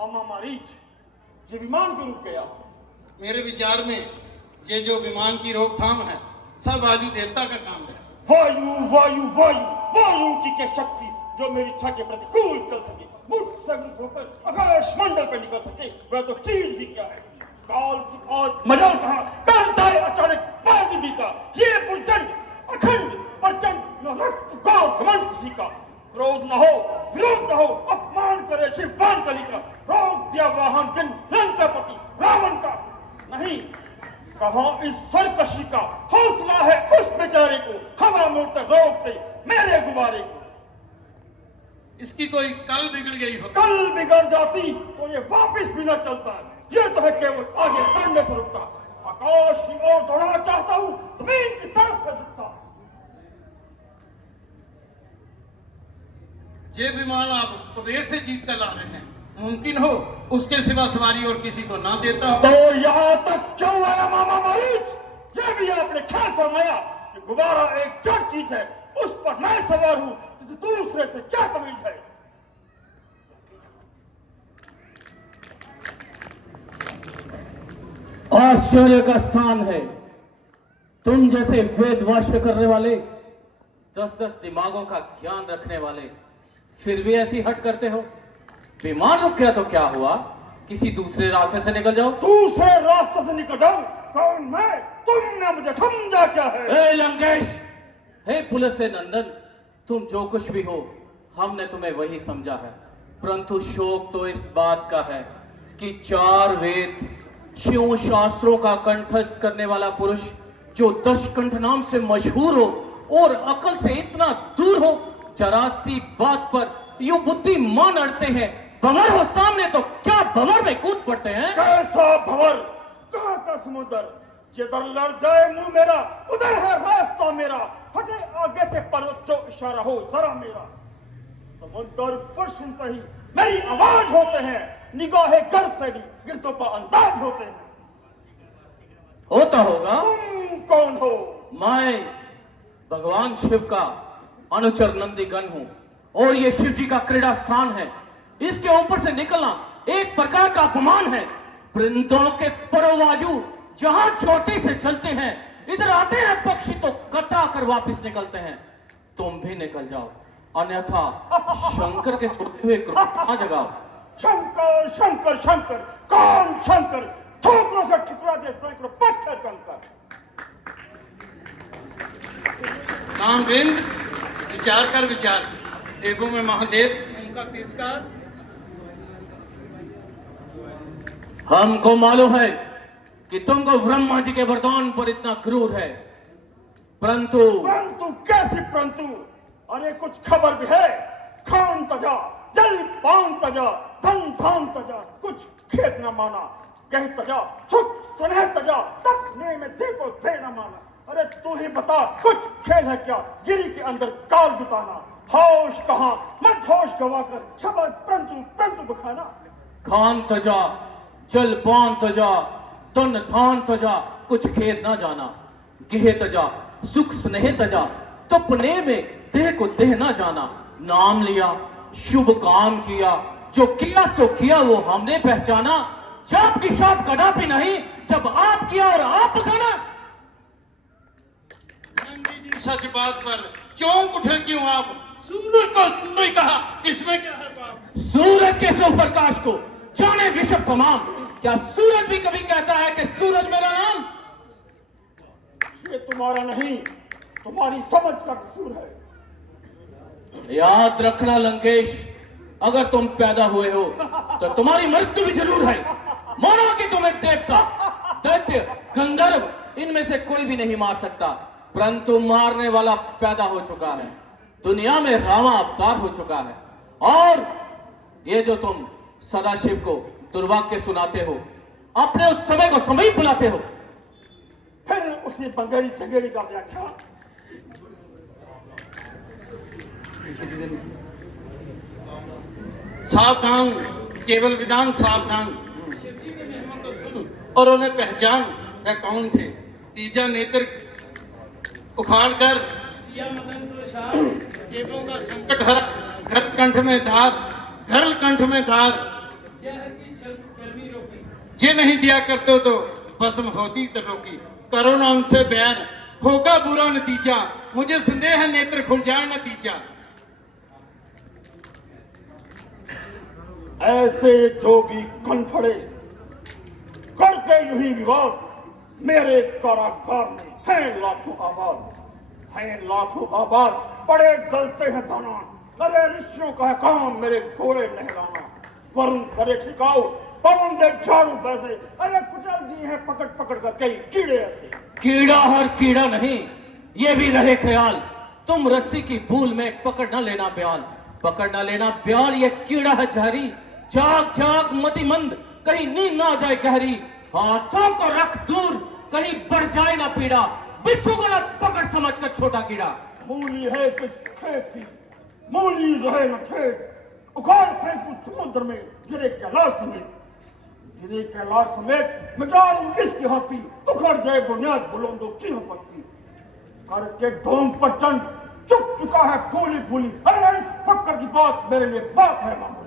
आमा मारीच ये विमान को रुक गया। मेरे विचार में ये जो विमान की रोकथाम है सब आजू देवता का काम है। वायु वायु वायु वायु की क्या शक्ति जो मेरी इच्छा के प्रतिकूल चल सके, मुझसे होकर आकाश मंडल पे निकल सके, वह तो चीज भी क्या है। काल की और मजाल कहा कर जाए अचानक पागवी का, ये बुर्जन अखंड प्रचंड न रक्त गौर घमंड किसी का। क्रोध न हो विरोध न हो, अपमान करे शिवपान कली का, रोक दिया वाहन जिन लंकापति रावण का। नहीं कहा इस सरकशी का हौसला है उस बेचारे को, हवा मोड़कर रोक दे मेरे गुब्बारे को। इसकी कोई कल बिगड़ गई हो। कल बिगड़ जाती तो ये वापस भी न चलता, ये तो है केवल आगे बढ़ने से रुकता। आकाश की ओर दौड़ना चाहता हूँ, जमीन की तरफ है झुकता। ये विमान आप प्रदेश से जीत कर ला रहे हैं, मुमकिन हो उसके सिवा सवारी और किसी को ना देता हो। तो यहाँ तक क्यों आया मामा मारीच? ये भी आपने ख्याल फरमाया कि गुब्बारा एक जड़ चीज है, उस पर मैं सवार हूँ, किसी दूसरे से क्या तमीज है। आश्चर्य का स्थान है, तुम जैसे वेद वाष्य करने वाले, 10-10 दिमागों का ज्ञान रखने वाले फिर भी ऐसी हट करते हो। विमान रुक गया तो क्या हुआ, किसी दूसरे रास्ते से निकल जाओ। दूसरे रास्ते से निकल जाओ? कौन मैं? तुमने मुझे समझा क्या है? हे लंकेश, हे पुलिस से नंदन, तुम जो कुछ भी हो हमने तुम्हें वही समझा है, परंतु शोक तो इस बात का है कि 4 वेद 6 शास्त्रों का कंठस्थ करने वाला पुरुष जो 10 कंठ नाम से मशहूर हो और अकल से इतना दूर हो, जरा सी बात पर यूं बुद्धिमान अड़ते हैं। भंवर हो सामने तो क्या भंवर में कूद पड़ते हैं। कैसा भंवर? कहाँ का समुद्र? जिधर लड़ जाए मुंह मेरा उधर है रास्ता मेरा, हटे आगे से पर्वत जो इशारा हो जरा मेरा। समुद्र पर सुनते ही मेरी आवाज होते हैं, निगाहें गर्द से भी गिरदों पर अंदाज होते हैं। होता होगा। तुम कौन हो? मैं भगवान शिव का अनुचर नंदीगण हूं और ये शिव जी का क्रीड़ा स्थान है। इसके ऊपर से निकलना एक प्रकार का अपमान है। वृंदों के परोवाजू जहां चोटी से चलते हैं, इधर आते हैं पक्षी तो कतरा कर वापस निकलते हैं। तुम भी निकल जाओ, अन्यथा शंकर के छोटे हुए क्रोध जगाओ। शंकर शंकर शंकर, कौन शंकर? ठोकरों से ठुकरा दे सैकड़ों पत्थर कंकर। नामविंद, विचार कर विचार, देवों में महादेव उनका तिरस्कार। हमको मालूम है कि तुमको ब्रह्मा जी के वरदान पर इतना क्रूर है, परंतु कैसी परंतु? अरे कुछ खबर भी है? खान तजा, जल पान तजा, धन धान तजा, कुछ खेत न माना, कह तजा, सुख सुनह तजा, सपने में देखो दे न माना। अरे तू ही बता, कुछ खेल है क्या गिरी के अंदर काल बिताना? होश कहाँ मत होश गवाकर शब्द परंतु परंतु बखाना। खान तजा, जल पान तजा, तन धान तजा, कुछ खेत ना जाना, गेह तजा, सुख स्नेह तजा, तपने में देह को देह ना जाना। नाम लिया, शुभ काम किया, जो किया सो किया वो हमने पहचाना। जाप की शाप कदापि नहीं, जब आप किया और आप बखाना। नंदी जी सच बात पर चौंक उठे क्यों आप? सूरज को सूरज कहा, इसमें क्या है पाप? सूरज के शुभ प्रकाश को जाने विश्व तमाम। क्या सूरज भी कभी कहता है कि सूरज मेरा नाम? ये तुम्हारा नहीं, तुम्हारी समझ का कसूर है। याद रखना लंकेश, अगर तुम पैदा हुए हो तो तुम्हारी मृत्यु भी जरूर है। मानो कि तुम एक देवता, दैत्य, गंधर्व, इनमें से कोई भी नहीं मार सकता, परंतु मारने वाला पैदा हो चुका है। दुनिया में रामा अवतार हो चुका है। और ये जो तुम सदाशिव को दुर्वाक्य सुनाते हो, अपने उस समय को समय बुलाते हो, फिर उसी बंगेड़ी चंगेड़ी का व्याख्या। सावधान, केवल विधान सावधान। शिव जी के महिमा को सुन और उन्हें पहचान, वह कौन थे। तीजा नेत्र उखाड़ कर दिया मदन को साथ, देवों का संकट हरा, घर कंठ में धार, घर कंठ में धार, जे नहीं दिया करते तो भस्म होती तरों की। करो ना उनसे बयान, होगा बुरा नतीजा। मुझे संदेह है नेत्र खुल जाए नतीजा। ऐसे जोगी कनफड़े करके यूं ही विवाद मेरे कारागार में हैं लाखों आबाद बड़े गलते हैं दाना। अरे ऋषियों का है काम मेरे घोड़े नहलाना। वरुण करे ठिकाओ पवन दे झाड़ू बैसे। अरे कुचल दिए हैं पकड़ पकड़ कर कई कीड़े ऐसे। कीड़ा हर कीड़ा नहीं, ये भी रहे ख्याल, तुम रस्सी की भूल में पकड़ न लेना ब्याल। पकड़ न लेना ब्याल, ये कीड़ा है जहरी। जाग जाग मतिमंद, कहीं नींद ना जाए गहरी। हाथों को रख दूर, कहीं बढ़ जाए ना पीड़ा। बिच्छू को न पकड़ समझ कर छोटा कीड़ा। मूली है किस खेत की, मूली रहे न खेत। उखाड़ फेंकू समुद्र में गिरे कैलाश समेत। गिरे कैलाश समेत मिटा दूं किसकी हाथी। उखड़ जाए बुनियाद बुलंदों की पत्ती। करके ढोंग पर चंद चुप चुका है फूली फूली। अरे इस फक्कर की बात मेरे लिए बात है मामूली।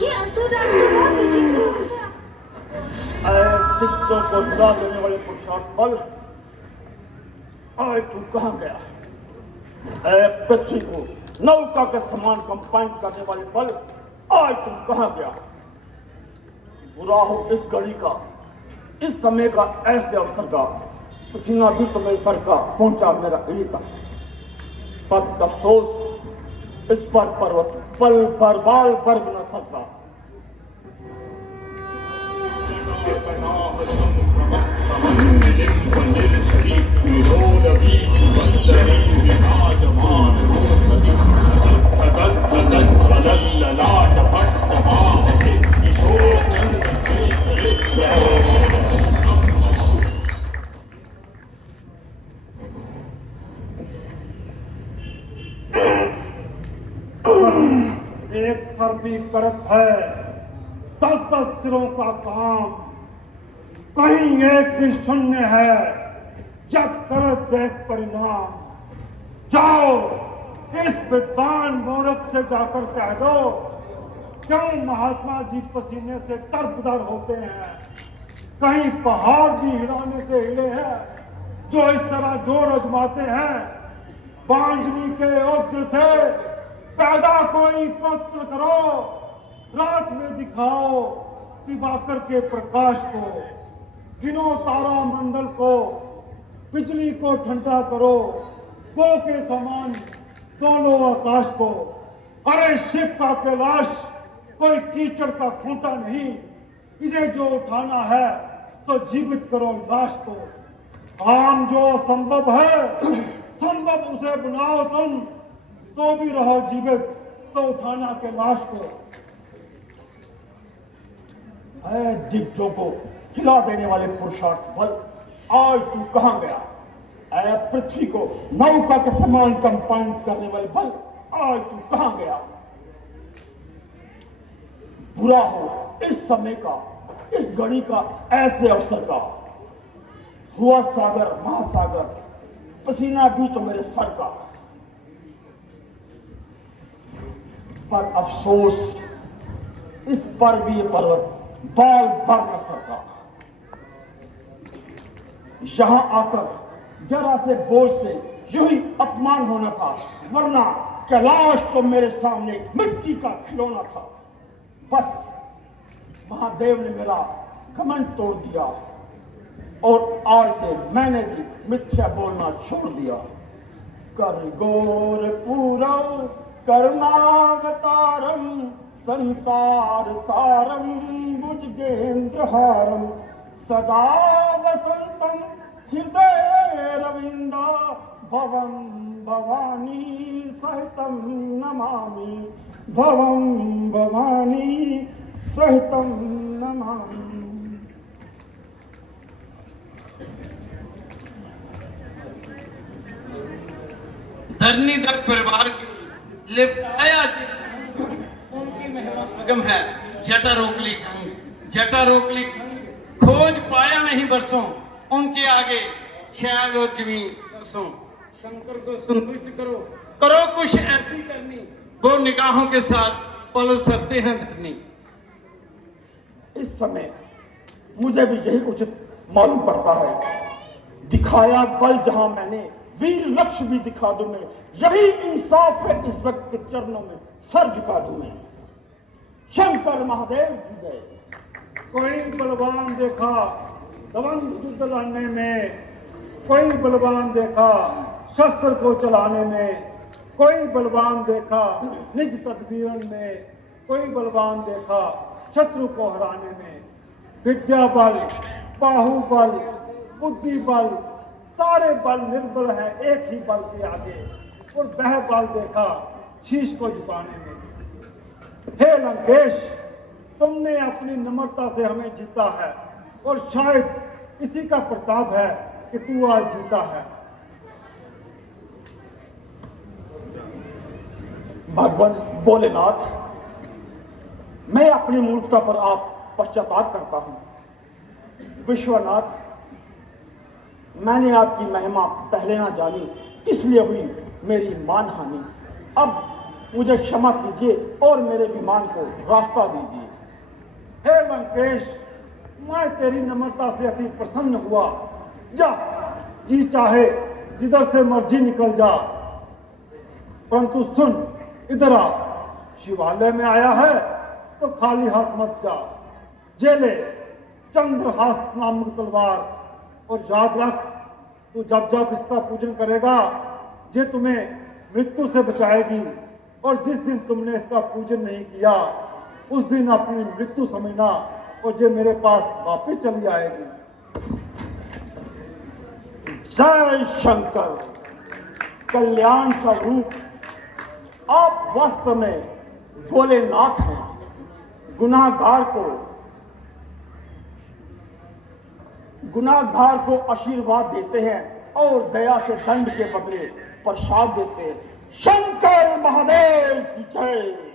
ये असुर राज तो बहुत विचित्र हो गया। दिक्कतों को हिला देने वाले पुरुषार्थ बल, आए तू कहां गया? पृथ्वी को नौका के समान कंपाइन करने वाले बल, आज तुम कहां गया? बुरा हो इस घड़ी का, इस समय का, ऐसे अवसर का। पसीना भी तुम्हें सर का पहुंचा मेरा इली तक। पर अफसोस इस पर पर्वत पल पर बाल पर भी न सकता। एक सर भी करत है 10-10 सिरों का काम। कहीं एक भी शून्य है जब करत देख परिणाम। जाओ इस विद्वान मूर्ख से जाकर कह दो, क्यों महात्मा जी पसीने से तरबतर होते हैं। कहीं पहाड़ भी हिलाने से हिले हैं जो इस तरह जोर आजमाते हैं। बांझनी के उग्र से पैदा कोई पुत्र करो, रात में दिखाओ दिवाकर के प्रकाश को। गिनो तारा मंडल को, बिजली को ठंडा करो। गो के समान दोनों आकाश को। अरे शिव का कैलाश कोई कीचड़ का खूंटा नहीं। इसे जो उठाना है तो जीवित करो लाश को। काम जो संभव है संभव उसे बनाओ तुम, तो भी रहो जीवित तो उठाना के लाश को। है दिग्गजों को खिला देने वाले पुरुषार्थ बल, आज तू कहां गया? ऐ पृथ्वी को नौका के समान कंपाइन करने वाले बल, आज तू कहां गया? बुरा हो इस समय का, इस घड़ी का, ऐसे अवसर का। हुआ सागर महासागर, पसीना भी तो मेरे सर का। पर अफसोस इस पर भी ये पर्वत बाल भर न सका। यहां आकर जरा से बोझ से यूं ही अपमान होना था, वरना कैलाश तो मेरे सामने मिट्टी का खिलौना था। बस महादेव ने मेरा घमंड तोड़ दिया और आज से मैंने भी मिथ्या बोलना छोड़ दिया। कर गोर पूरा करुणावतारम संसार सारम भुजगेंद्रहारम सदा वसंतम हृदय रविंदा भवम भवानी सहितम नमामि। भवम भवानी सहितम नमामि। धरनीधर परिवार की लिपाया उनकी महिमा अगम है। जटा रोकली खंग, जटा रोकली खंग, खोज पाया नहीं बरसों उनके आगे। शैल और जमीन सरसों। शंकर को संतुष्ट करो, करो कुछ ऐसी करनी, वो निगाहों के साथ पल सकते हैं धरनी। इस समय मुझे भी यही उचित मालूम पड़ता है। दिखाया बल जहां मैंने, वीर लक्ष्य भी दिखा दूं मैं। यही इंसाफ है, इस वक्त के चरणों में सर झुका दूं मैं। शंकर महादेव की जय। कोई बलवान देखा दवंत युद्ध लड़ने में, कोई बलवान देखा शस्त्र को चलाने में, कोई बलवान देखा निज तदबीरन में, कोई बलवान देखा शत्रु को हराने में। विद्या बल, बाहुबल, बुद्धि बल, सारे बल निर्बल हैं एक ही बल के आगे, और वह बल देखा शीश को झुकाने में। हे लंकेश, तुमने अपनी नम्रता से हमें जीता है, और शायद इसी का प्रताप है कि तू आज जीता है। भगवान भोलेनाथ, मैं अपनी मूर्खता पर आप पश्चाताप करता हूं। विश्वनाथ, मैंने आपकी महिमा पहले ना जानी, इसलिए हुई मेरी मानहानि। अब मुझे क्षमा कीजिए और मेरे विमान को रास्ता दीजिए। हे लंकेश, मैं तेरी नम्रता से अति प्रसन्न हुआ। जा, जी चाहे जिधर से मर्जी निकल जा, परंतु सुन, इधर आ। शिवालय में आया है तो खाली हाथ मत जा। जेले चंद्रहास नामक तलवार, और याद रख, तू जब जब इसका पूजन करेगा, ये तुम्हें मृत्यु से बचाएगी, और जिस दिन तुमने इसका पूजन नहीं किया, उस दिन अपनी मृत्यु समझना, और ये मेरे पास वापस चली आएगी। जय शंकर, कल्याण स्वरूप, आप वास्तव में भोलेनाथ हैं। गुनाहगार को आशीर्वाद देते हैं और दया से दंड के बदले प्रसाद देते हैं। शंकर महादेव की जय।